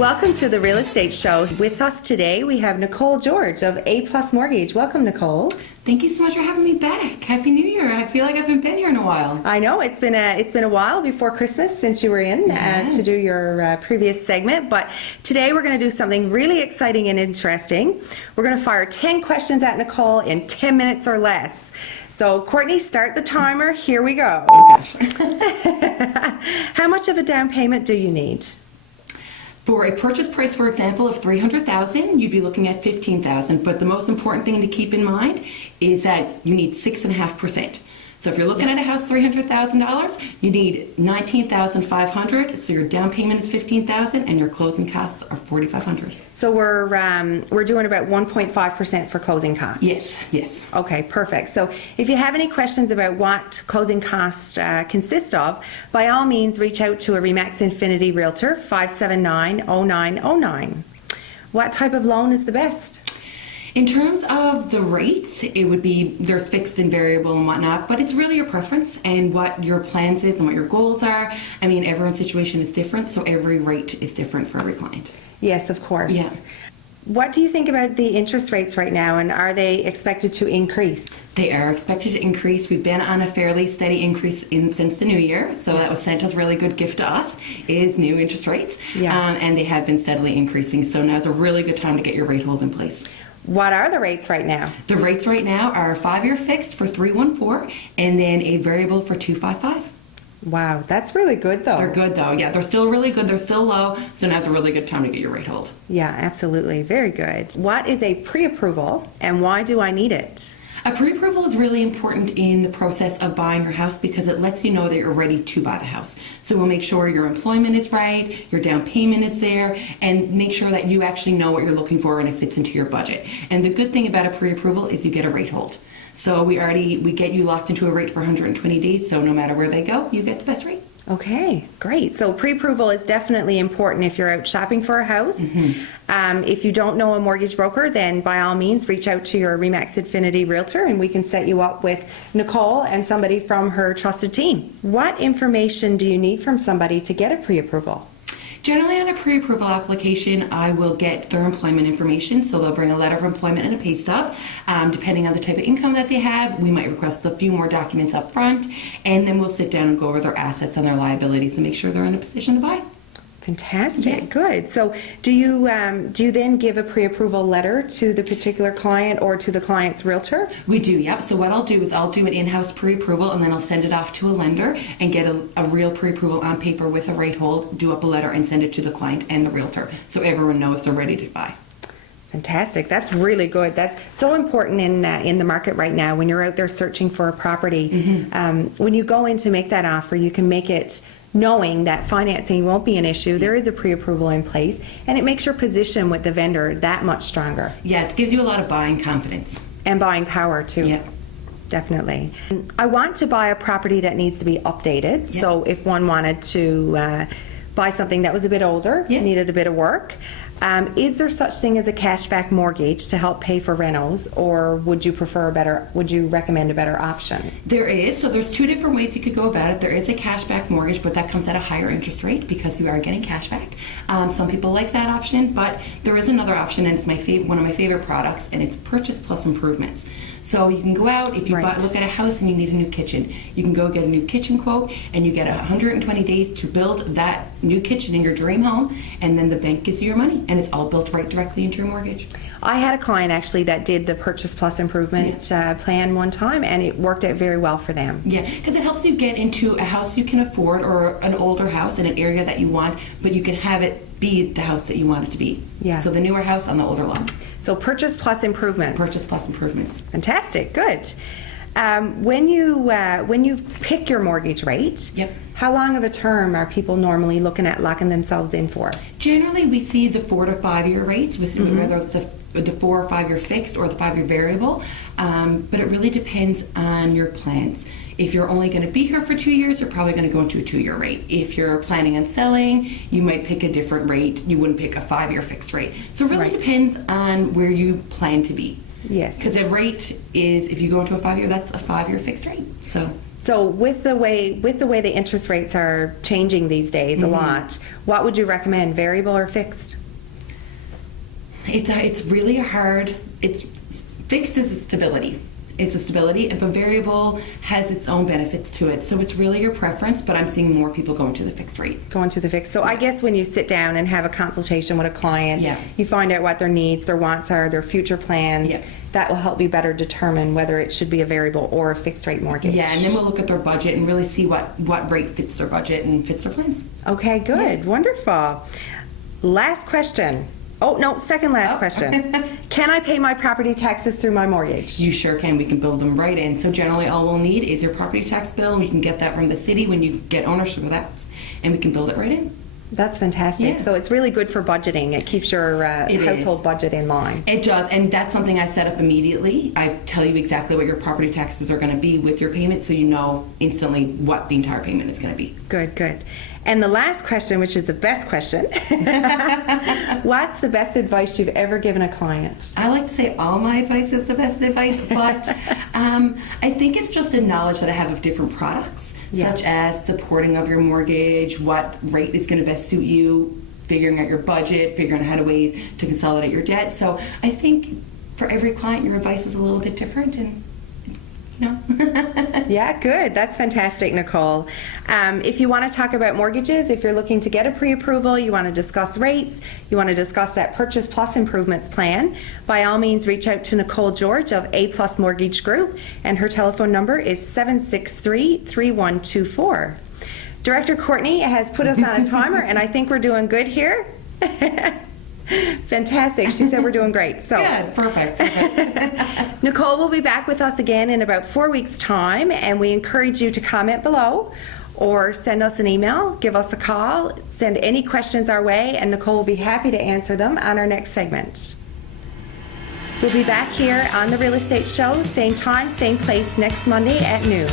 Welcome to the Real Estate Show. With us today, we have Nicole George of APlus Mortgage. Welcome, Nicole. Thank you so much for having me back. Happy New Year. I feel like I haven't been here in a while. I know it's been a while before Christmas since you were in to do your previous segment, but today we're going to do something really exciting and interesting. We're going to fire 10 questions at Nicole in 10 minutes or less. So, Courtney, start the timer. Here we go. Oh gosh. How much of a down payment do you need? For a purchase price, for example, of $300,000, you'd be looking at $15,000. But the most important thing to keep in mind is that you need 6.5%. So if you're looking at a house $300,000, you need $19,500. So your down payment is $15,000, and your closing costs are $4,500. So we're doing about 1.5% for closing costs. Yes. Okay, perfect. So if you have any questions about what closing costs consist of, by all means reach out to a RE/MAX Infinity Realtor, 579-0909. What type of loan is the best? In terms of the rates, it would be, there's fixed and variable and whatnot, but it's really your preference and what your plans is and what your goals are. I mean, everyone's situation is different, so every rate is different for every client. Yes, of course. Yeah. What do you think about the interest rates right now, and are they expected to increase? They are expected to increase. We've been on a fairly steady increase since the new year, so that was Santa's really good gift to us, is new interest rates. Yeah. And they have been steadily increasing, so now's a really good time to get your rate hold in place. What are the rates right now? The rates right now are a 5-year fixed for 3.14 and then a variable for 2.55. Wow, that's really good though. They're good though. Yeah, they're still really good. They're still low, so now's a really good time to get your rate hold. Yeah, absolutely. Very good. What is a pre-approval and why do I need it? A pre-approval is really important in the process of buying your house because it lets you know that you're ready to buy the house. So we'll make sure your employment is right, your down payment is there, and make sure that you actually know what you're looking for and it fits into your budget. And the good thing about a pre-approval is you get a rate hold. So we get you locked into a rate for 120 days, so no matter where they go, you get the best rate. Okay, great. So pre-approval is definitely important if you're out shopping for a house. Mm-hmm. If you don't know a mortgage broker, then by all means reach out to your RE/MAX Infinity Realtor and we can set you up with Nicole and somebody from her trusted team. What information do you need from somebody to get a pre-approval? Generally on a pre-approval application, I will get their employment information, so they'll bring a letter of employment and a pay stub. Depending on the type of income that they have, we might request a few more documents up front, and then we'll sit down and go over their assets and their liabilities and make sure they're in a position to buy. Fantastic, Yeah. good. So do you then give a pre-approval letter to the particular client or to the client's realtor? We do, yep. So what I'll do is I'll do an in-house pre-approval and then I'll send it off to a lender and get a real pre-approval on paper with a rate hold, do up a letter and send it to the client and the realtor so everyone knows they're ready to buy. Fantastic. That's really good. That's so important in the market right now when you're out there searching for a property. Mm-hmm. When you go in to make that offer, you can make it knowing that financing won't be an issue. There is a pre-approval in place, and it makes your position with the vendor that much stronger. Yeah, it gives you a lot of buying confidence. And buying power, too. Yeah. Definitely. I want to buy a property that needs to be updated. Yeah. So if one wanted to buy something that was a bit older, Yeah. needed a bit of work, is there such thing as a cashback mortgage to help pay for renos, or would you recommend a better option? There is. So there's two different ways you could go about it. There is a cashback mortgage, but that comes at a higher interest rate because you are getting cashback. Some people like that option, but there is another option, and it's one of my favorite products, and it's purchase plus improvements. So you can go out, if you look at a house and you need a new kitchen, you can go get a new kitchen quote, and you get 120 days to build that new kitchen in your dream home, and then the bank gives you your money, and it's all built right directly into your mortgage. I had a client actually that did the purchase plus improvement plan one time, and it worked out very well for them. Yeah, because it helps you get into a house you can afford or an older house in an area that you want, but you can have it be the house that you want it to be. Yeah. So the newer house on the older lot. So purchase plus improvements. Purchase plus improvements. Fantastic, good. When you pick your mortgage rate, Yep. how long of a term are people normally looking at locking themselves in for? Generally, we see the 4 to 5 year rates, whether it's the 4 or 5 year fixed or the 5 year variable, but it really depends on your plans. If you're only going to be here for 2 years, you're probably going to go into a 2-year rate. If you're planning on selling, you might pick a different rate. You wouldn't pick a 5-year fixed rate. So it really depends on where you plan to be. Yes. Because a rate is, if you go into a 5-year, that's a 5-year fixed rate. So So with the way the interest rates are changing these days a lot, what would you recommend, variable or fixed? It's really hard. It's fixed is a stability. It's a stability, but variable has its own benefits to it. So it's really your preference, but I'm seeing more people going to the fixed rate. Going to the fixed. So I guess when you sit down and have a consultation with a client, Yeah. you find out what their needs, their wants are, their future plans. Yeah. That will help you better determine whether it should be a variable or a fixed rate mortgage. Yeah, and then we'll look at their budget and really see what rate fits their budget and fits their plans. Okay, good. Yeah. Wonderful. Last question. Oh, no, second last Oh. question. Can I pay my property taxes through my mortgage? You sure can. We can build them right in. So generally all we'll need is your property tax bill. We can get that from the city when you get ownership of that, and we can build it right in. That's fantastic. Yeah. So it's really good for budgeting. It keeps your It household is. budget in line. It does, and that's something I set up immediately. I tell you exactly what your property taxes are going to be with your payment, so you know instantly what the entire payment is going to be. Good, good. And the last question, which is the best question, what's the best advice you've ever given a client? I like to say all my advice is the best advice, but I think it's just a knowledge that I have of different products, Yeah. such as supporting of your mortgage, what rate is going to best suit you, figuring out your budget, figuring out how to ways to consolidate your debt. So I think for every client, your advice is a little bit different, and you know. Yeah, good. That's fantastic, Nicole. If you want to talk about mortgages, if you're looking to get a pre-approval, you want to discuss rates, you want to discuss that Purchase Plus Improvements plan, by all means reach out to Nicole George of APlus Mortgage Group, and her telephone number is 763-3124. Director Courtney has put us on a timer, and I think we're doing good here. Fantastic. She said we're doing great. So Good, perfect. Nicole will be back with us again in about 4 weeks' time, and we encourage you to comment below or send us an email, give us a call, send any questions our way, and Nicole will be happy to answer them on our next segment. We'll be back here on The Real Estate Show, same time, same place, next Monday at noon.